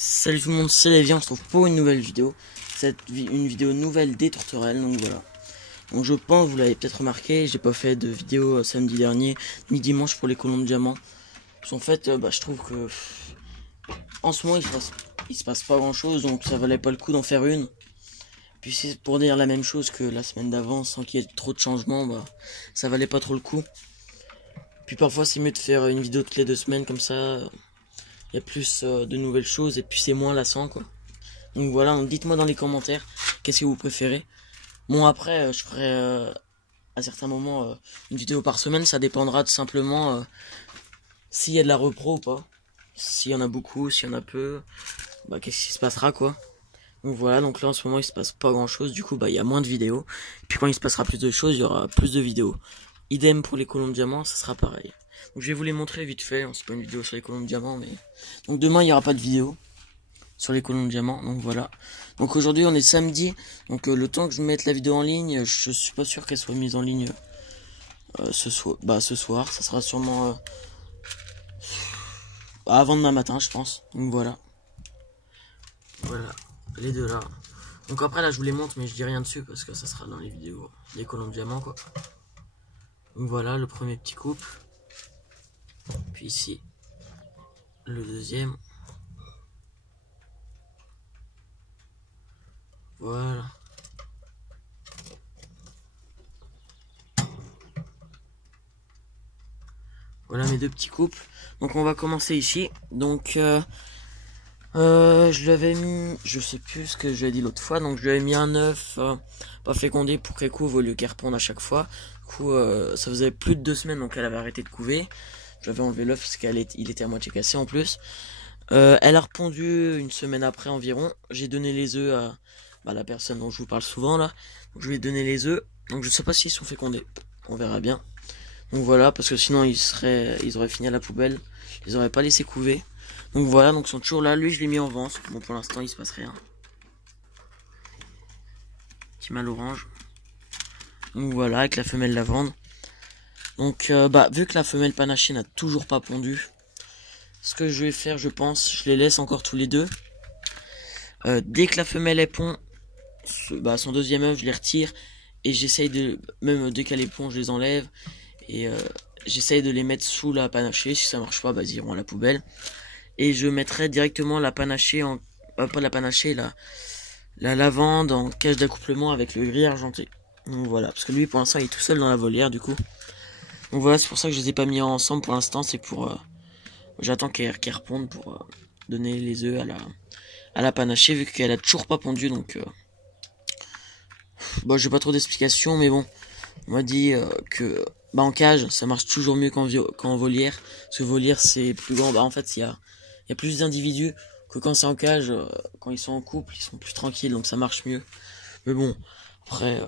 Salut tout le monde, c'est Lévi, on se retrouve pour une nouvelle vidéo. Une vidéo nouvelle des tourterelles, donc voilà. Donc je pense, vous l'avez peut-être remarqué, j'ai pas fait de vidéo samedi dernier, ni dimanche pour les colons de diamant. Parce qu'en fait, je trouve que en ce moment il se passe pas grand chose, donc ça valait pas le coup d'en faire une. Puis c'est pour dire la même chose que la semaine d'avant, sans qu'il y ait trop de changements, ça valait pas trop le coup. Puis parfois c'est mieux de faire une vidéo toutes les 2 semaines, comme ça il y a plus de nouvelles choses et puis c'est moins lassant quoi. Donc voilà, donc dites-moi dans les commentaires qu'est-ce que vous préférez. Bon après je ferai à certains moments une vidéo par semaine, ça dépendra tout simplement s'il y a de la repro ou pas. S'il y en a beaucoup, s'il y en a peu, qu'est-ce qui se passera quoi. Donc voilà, donc là en ce moment il se passe pas grand chose, du coup il y a moins de vidéos. Et puis quand il se passera plus de choses, il y aura plus de vidéos. Idem pour les colons de diamant, ça sera pareil. Donc je vais vous les montrer vite fait, c'est pas une vidéo sur les colons de diamant, mais... Donc demain il n'y aura pas de vidéo sur les colons de diamant, donc voilà. Donc aujourd'hui on est samedi, donc le temps que je mette la vidéo en ligne, je suis pas sûr qu'elle soit mise en ligne ce soir, ça sera sûrement avant demain matin je pense. Donc voilà. Voilà, les deux là. Donc après là je vous les montre mais je dis rien dessus parce que ça sera dans les vidéos des colons de diamant quoi. Donc voilà le premier petit couple. Puis ici le deuxième. Voilà. Voilà mes deux petits couples. Donc on va commencer ici. Donc je lui avais mis, je sais plus ce que je lui ai dit l'autre fois. Donc je lui avais mis un œuf pas fécondé pour qu'elle couve au lieu qu'elle réponde à chaque fois. Du coup ça faisait plus de 2 semaines donc elle avait arrêté de couver. J'avais enlevé l'œuf parce qu'il était à moitié cassé en plus. Elle a répondu une semaine après environ. J'ai donné les œufs à la personne dont je vous parle souvent là. Donc je lui ai donné les œufs. Donc je sais pas s'ils sont fécondés. On verra bien. Donc voilà, parce que sinon ils auraient fini à la poubelle. Ils auraient pas laissé couver. Donc voilà, donc ils sont toujours là. Lui je l'ai mis en vente. Bon pour l'instant il se passe rien. Petit mâle orange. Donc voilà, avec la femelle lavande. Donc vu que la femelle panachée n'a toujours pas pondu, ce que je vais faire, je pense, je les laisse encore tous les deux. Dès que la femelle est pond, son deuxième œuf, je les retire. Et j'essaye de, même dès qu'elle est pond, je les enlève. Et j'essaye de les mettre sous la panachée. Si ça marche pas, ils iront à la poubelle. Et je mettrai directement la panachée en... pas la panachée, la lavande en cage d'accouplement avec le gris argenté. Donc voilà, parce que lui pour l'instant il est tout seul dans la volière du coup. Donc voilà, c'est pour ça que je les ai pas mis ensemble pour l'instant. C'est pour... j'attends qu'elle réponde pour donner les œufs à la panachée vu qu'elle a toujours pas pondu. Donc j'ai pas trop d'explications, mais bon, on m'a dit que en cage ça marche toujours mieux qu'en volière. Parce que volière c'est plus grand. En fait il y a plus d'individus que quand c'est en cage. Quand ils sont en couple ils sont plus tranquilles, donc ça marche mieux. Mais bon, après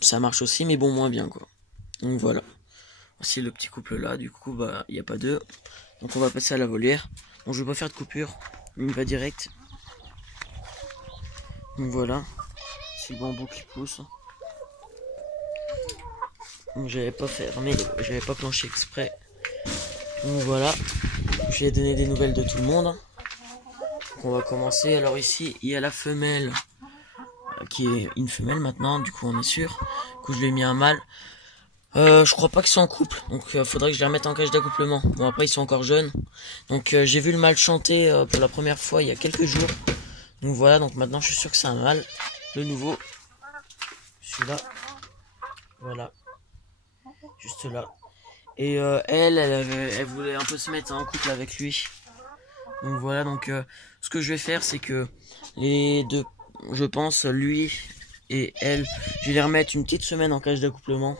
ça marche aussi, mais bon moins bien quoi. Donc voilà. Voici le petit couple là, du coup il n'y a pas d'œufs. Donc on va passer à la volière. Donc je vais pas faire de coupure, il va direct. Donc voilà. C'est le bambou qui pousse. Donc j'avais pas fermé, j'avais pas planché exprès. Donc voilà. J'ai donné des nouvelles de tout le monde. Donc on va commencer. Alors ici il y a la femelle qui est une femelle maintenant, du coup on est sûr. Du coup je lui ai mis un mâle. Je crois pas qu'ils sont en couple, donc faudrait que je les remette en cage d'accouplement. Bon après ils sont encore jeunes. Donc j'ai vu le mâle chanter pour la première fois il y a quelques jours. Donc voilà, donc maintenant je suis sûr que c'est un mâle. Le nouveau. Celui-là. Voilà. Juste là. Et elle voulait un peu se mettre en couple avec lui. Donc voilà, donc ce que je vais faire c'est que les deux, je pense, lui et elle, je vais les remettre une petite semaine en cage d'accouplement.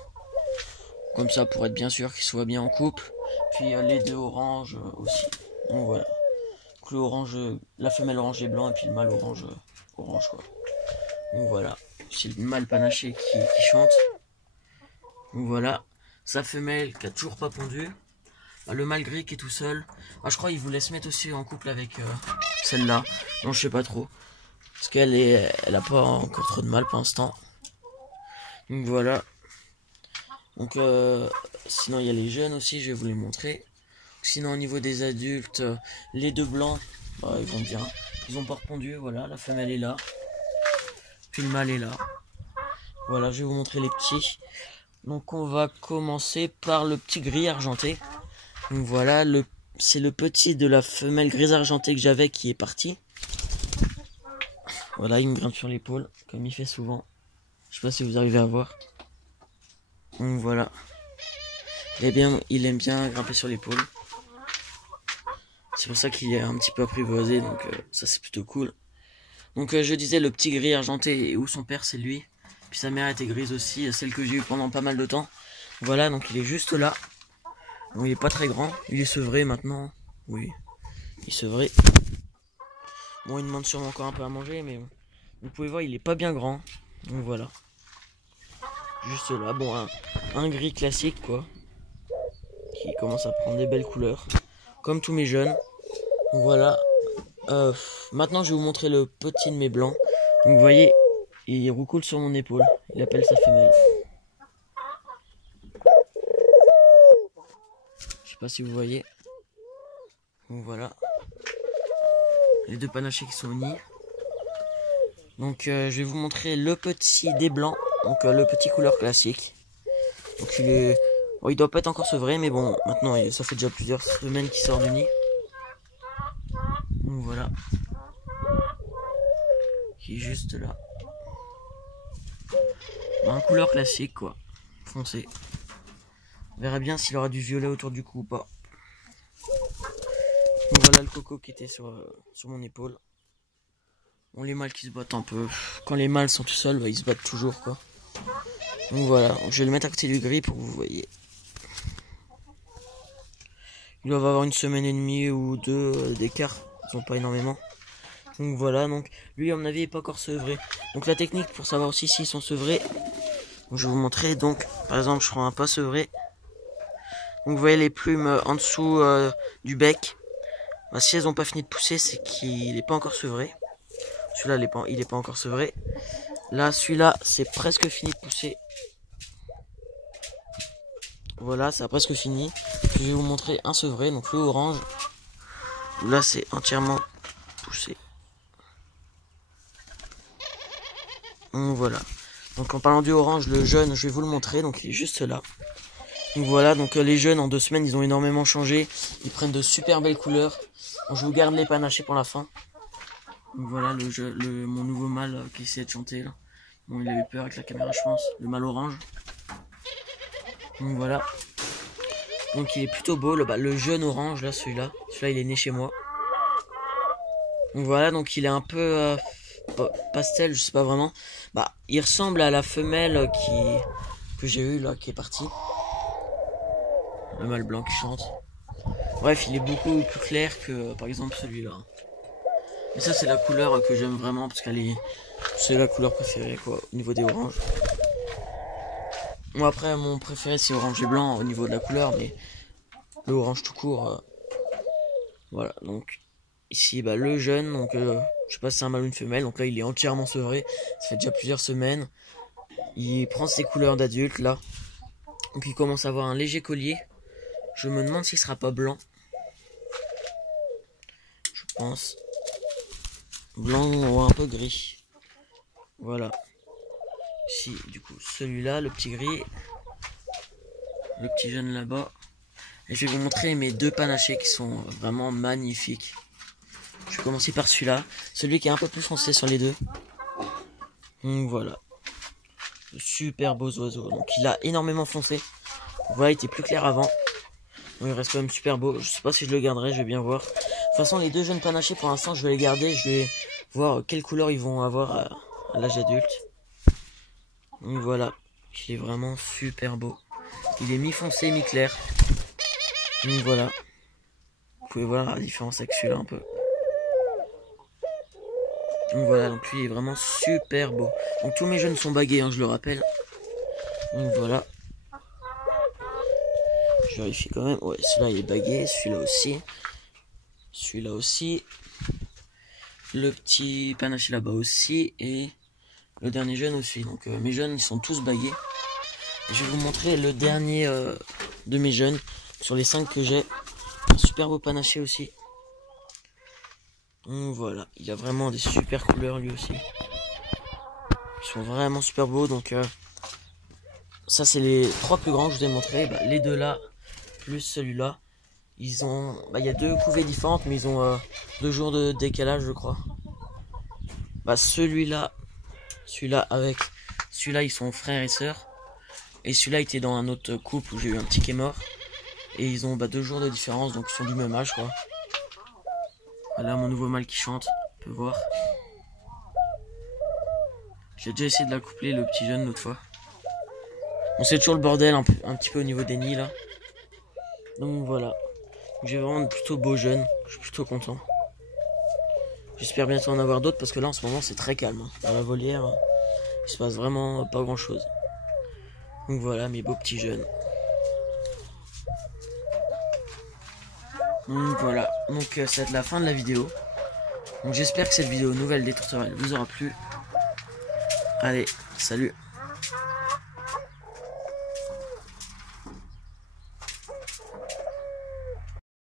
Comme ça pour être bien sûr qu'ils soient bien en couple. Puis les deux oranges aussi. Donc voilà. Donc le orange, la femelle orange et blanc et puis le mâle orange orange quoi. Donc voilà. C'est le mâle panaché qui chante. Donc voilà. Sa femelle qui a toujours pas pondu. Le mâle gris qui est tout seul. Je crois qu'il voulait se mettre aussi en couple avec celle-là. Non je sais pas trop. Parce elle a pas encore trop de mal pour l'instant. Donc voilà. Donc sinon il y a les jeunes aussi, je vais vous les montrer. Sinon au niveau des adultes, les deux blancs, Bah, ils vont bien. Ils ont pas repondu, voilà, la femelle est là. Puis le mâle est là. Voilà, je vais vous montrer les petits. Donc on va commencer par le petit gris argenté. Donc voilà, c'est le petit de la femelle grise argentée que j'avais qui est parti. Voilà, il me grimpe sur l'épaule, comme il fait souvent. Je sais pas si vous arrivez à voir. Donc voilà. Il aime bien grimper sur l'épaule. C'est pour ça qu'il est un petit peu apprivoisé, donc ça c'est plutôt cool. Donc je disais, le petit gris argenté, où son père c'est lui. Puis sa mère était grise aussi, celle que j'ai eue pendant pas mal de temps. Voilà, donc il est juste là. Bon, il est pas très grand, il est sevré maintenant. Oui, il est sevré. Bon, il demande sûrement encore un peu à manger, mais vous pouvez voir, il est pas bien grand. Donc voilà. Juste là, bon, un gris classique quoi. Qui commence à prendre des belles couleurs. Comme tous mes jeunes. Donc voilà. Maintenant je vais vous montrer le petit de mes blancs. Donc vous voyez, il roucoule sur mon épaule. Il appelle sa femelle. Je sais pas si vous voyez. Donc voilà. Les deux panachés qui sont au nid. Donc je vais vous montrer le petit des blancs. Donc le petit couleur classique. Donc il est... Bon, il doit pas être encore sevré, mais bon, maintenant ça fait déjà plusieurs semaines qu'il sort du nid. Donc voilà. Qui est juste là. Un couleur classique quoi. Foncé. On verra bien s'il aura du violet autour du cou ou pas. Donc voilà le coco qui était sur mon épaule. Bon, les mâles qui se battent un peu. Quand les mâles sont tout seuls, bah, ils se battent toujours quoi. Donc voilà, donc, je vais le mettre à côté du gris pour que vous voyez. Ils doivent avoir une semaine et demie ou deux d'écart. Ils sont pas énormément. Donc voilà, donc lui à mon avis il est pas encore sevré. Donc la technique pour savoir aussi s'ils sont sevrés. Donc, je vais vous montrer. Donc par exemple je prends un pas sevré. Donc vous voyez les plumes en dessous du bec. Bah, si elles n'ont pas fini de pousser, c'est qu'il n'est pas encore sevré. Celui-là il est pas encore sevré. Là celui-là c'est presque fini de pousser. Voilà, ça a presque fini. Je vais vous montrer un sevré, donc le orange. Là, c'est entièrement poussé. Donc voilà. Donc en parlant du orange, le jaune, je vais vous le montrer. Donc il est juste là. Donc voilà, donc les jeunes en 2 semaines, ils ont énormément changé. Ils prennent de super belles couleurs. Donc, je vous garde les panachés pour la fin. Donc voilà, mon nouveau mâle qui essayait de chanter là. Bon, il a eu peur avec la caméra, je pense. Le mâle orange. Donc voilà. Donc il est plutôt beau, le jaune orange là, celui-là il est né chez moi. Donc voilà, donc il est un peu pastel, je sais pas vraiment. Bah il ressemble à la femelle que j'ai eue là, qui est partie. Le mâle blanc qui chante. Bref, il est beaucoup plus clair que par exemple celui-là. Et ça c'est la couleur que j'aime vraiment parce c'est la couleur préférée quoi, au niveau des oranges. Bon après mon préféré c'est orange et blanc au niveau de la couleur, mais le orange tout court. Voilà, donc ici bah, le jeune, donc je sais pas si c'est un mâle ou une femelle, donc là il est entièrement sevré, ça fait déjà plusieurs semaines. Il prend ses couleurs d'adulte là. Donc il commence à avoir un léger collier. Je me demande s'il sera pas blanc. Je pense. Blanc ou un peu gris. Voilà. Ici, du coup, celui-là, le petit gris. Le petit jaune là-bas. Et je vais vous montrer mes 2 panachés qui sont vraiment magnifiques. Je vais commencer par celui-là. Celui qui est un peu plus foncé sur les 2. Donc voilà. Super beaux oiseaux. Donc il a énormément foncé. Voilà, il était plus clair avant. Donc, il reste quand même super beau. Je sais pas si je le garderai, je vais bien voir. De toute façon, les 2 jeunes panachés, pour l'instant, je vais les garder. Je vais voir quelle couleur ils vont avoir à l'âge adulte. Donc voilà. Il est vraiment super beau. Il est mi-foncé, mi-clair. Donc voilà. Vous pouvez voir la différence avec celui-là un peu. Donc voilà, donc lui il est vraiment super beau. Donc tous mes jeunes sont bagués, hein, je le rappelle. Donc voilà. Je vérifie quand même. Ouais, celui-là il est bagué, celui-là aussi. Celui-là aussi. Le petit panaché là-bas aussi. Et le dernier jeune aussi. Donc mes jeunes ils sont tous bagués. Je vais vous montrer le dernier de mes jeunes. Sur les 5 que j'ai. Un super beau panaché aussi. Donc voilà, il a vraiment des super couleurs lui aussi. Ils sont vraiment super beaux. Donc ça c'est les 3 plus grands que je vous ai montré. Bah, les deux là, plus celui-là. Ils ont, il y a 2 couvées différentes, mais ils ont 2 jours de décalage, je crois. Bah celui-là avec celui-là, ils sont frères et sœurs. Et celui-là était dans un autre couple où j'ai eu un petit qui est mort. Et ils ont 2 jours de différence, donc ils sont du même âge, quoi. Voilà mon nouveau mâle qui chante, on peut voir. J'ai déjà essayé de l'accoupler, le petit jeune, l'autre fois. On sait toujours le bordel un petit peu au niveau des nids, là. Donc voilà. J'ai vraiment de plutôt beaux jeunes, je suis plutôt content. J'espère bientôt en avoir d'autres, parce que là, en ce moment, c'est très calme. Dans la volière, il se passe vraiment pas grand-chose. Donc voilà, mes beaux petits jeunes. Donc voilà, donc ça va être la fin de la vidéo. Donc j'espère que cette vidéo nouvelle des tourterelles vous aura plu. Allez, salut.